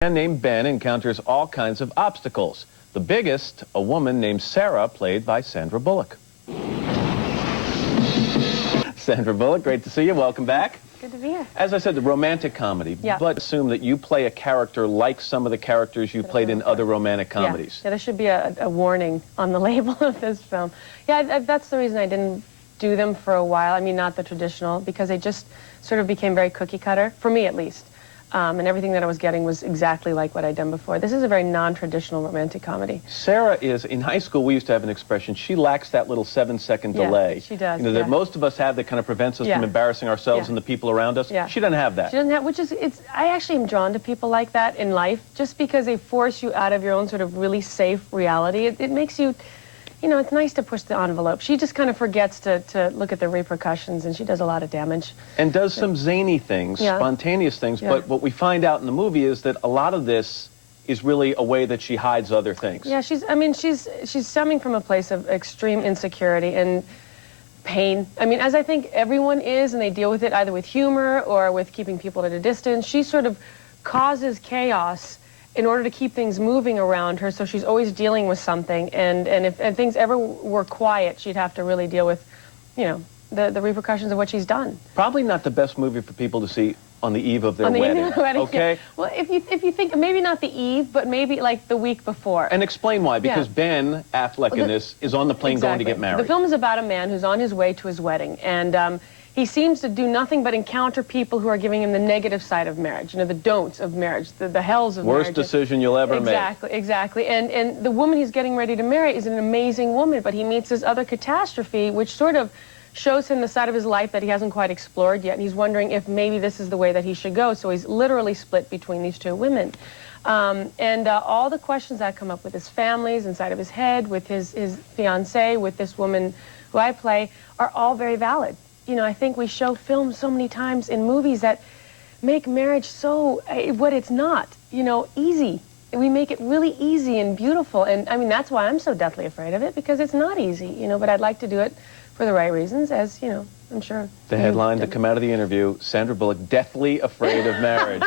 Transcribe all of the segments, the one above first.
A man named Ben encounters all kinds of obstacles. The biggest, a woman named Sarah, played by Sandra Bullock. Sandra Bullock, great to see you. Welcome back. Good to be here. As I said, the romantic comedy, but assume that you play a character like some of the characters you played in other romantic comedies. Yeah, there should be a warning on the label of this film. Yeah, that's the reason I didn't do them for a while. I mean, not the traditional, because they just sort of became very cookie cutter, for me at least. And everything that I was getting was exactly like what I'd done before. This is a very non-traditional romantic comedy. Sarah is, in high school, we used to have an expression, she lacks that little 7-second delay. She does. You know, that most of us have that kind of prevents us from embarrassing ourselves and the people around us. She doesn't have that. She doesn't have, I actually am drawn to people like that in life, just because they force you out of your own sort of really safe reality. It makes you, you know, it's nice to push the envelope. She just kind of forgets to look at the repercussions, and she does a lot of damage. And does some zany things, spontaneous things, but what we find out in the movie is that a lot of this is really a way that she hides other things. Yeah, she's stemming from a place of extreme insecurity and pain. I mean, as I think everyone is, and they deal with it either with humor or with keeping people at a distance, she sort of causes chaos in order to keep things moving around her, so she's always dealing with something, and if things ever were quiet, she'd have to really deal with, you know, the repercussions of what she's done. Probably not the best movie for people to see on the eve of their wedding. Eve of the wedding, okay? Yeah. Well, if you think, maybe not the eve, but maybe like the week before. And explain why, because Ben Affleck in this is on the plane going to get married. The film is about a man who's on his way to his wedding, and he seems to do nothing but encounter people who are giving him the negative side of marriage, you know, the don'ts of marriage, the hells of marriage. Worst decision you'll ever make. Exactly. And the woman he's getting ready to marry is an amazing woman, but he meets this other catastrophe, which sort of shows him the side of his life that he hasn't quite explored yet, and he's wondering if maybe this is the way that he should go. So he's literally split between these two women. All the questions that come up with his families inside of his head, with his fiancée, with this woman who I play, are all very valid. You know, I think we show films so many times in movies that make marriage so, what it's not, you know, easy. We make it really easy and beautiful, and I mean, that's why I'm so deathly afraid of it, because it's not easy, you know, but I'd like to do it for the right reasons, as, you know, I'm sure. The headline to come out of the interview, Sandra Bullock, deathly afraid of marriage,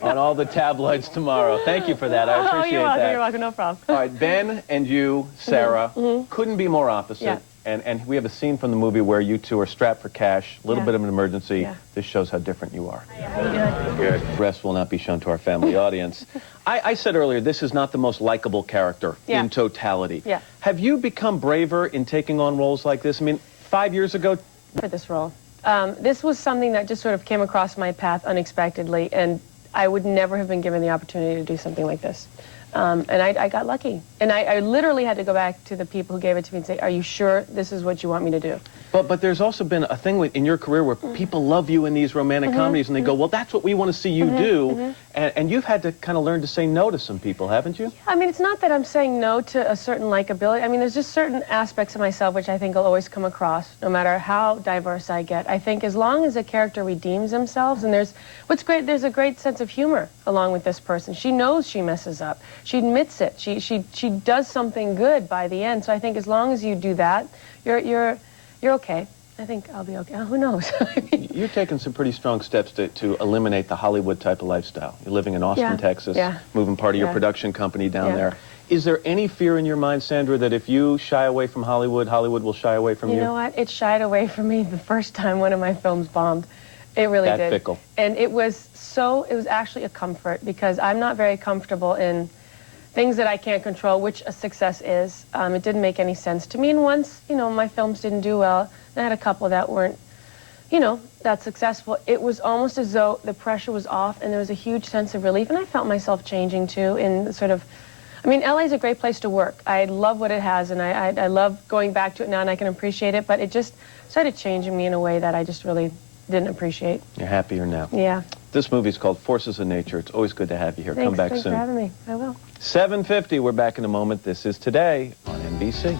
on all the tabloids tomorrow. Thank you for that. I appreciate that. You're welcome, no problem. All right, Ben and you, Sarah, couldn't be more opposite. Yeah. And we have a scene from the movie where you two are strapped for cash, a little bit of an emergency. Yeah. This shows how different you are. How you doing? Good. The rest will not be shown to our family audience. I said earlier, this is not the most likable character in totality. Yeah. Have you become braver in taking on roles like this? I mean, 5 years ago... For this role. This was something that just sort of came across my path unexpectedly, and I would never have been given the opportunity to do something like this. And I got lucky. And I literally had to go back to the people who gave it to me and say, are you sure this is what you want me to do? But there's also been a thing in your career where people love you in these romantic comedies, and they go, well, that's what we want to see you do. And you've had to kind of learn to say no to some people, haven't you? Yeah, I mean, it's not that I'm saying no to a certain likability. I mean, there's just certain aspects of myself which I think will always come across, no matter how diverse I get. I think as long as a character redeems themselves, and what's great, there's a great sense of humor along with this person. She knows she messes up. She admits it. She does something good by the end. So I think as long as you do that, you're okay. I think I'll be okay. Who knows? You're taking some pretty strong steps to eliminate the Hollywood type of lifestyle. You're living in Austin, Texas, moving part of your production company down there. Is there any fear in your mind, Sandra, that if you shy away from Hollywood, Hollywood will shy away from you? You know what? It shied away from me the first time one of my films bombed. It really did. That fickle. And it was actually a comfort, because I'm not very comfortable in things that I can't control, which a success is. It didn't make any sense to me. And once, you know, my films didn't do well, I had a couple that weren't, you know, that successful. It was almost as though the pressure was off, and there was a huge sense of relief. And I felt myself changing, too, in sort of, I mean, LA is a great place to work. I love what it has, and I love going back to it now, and I can appreciate it. But it just started changing me in a way that I just really didn't appreciate. You're happier now. Yeah. This movie is called Forces of Nature. It's always good to have you here. Come back soon. Thanks for having me. I will. 7:50. We're back in a moment. This is Today on NBC.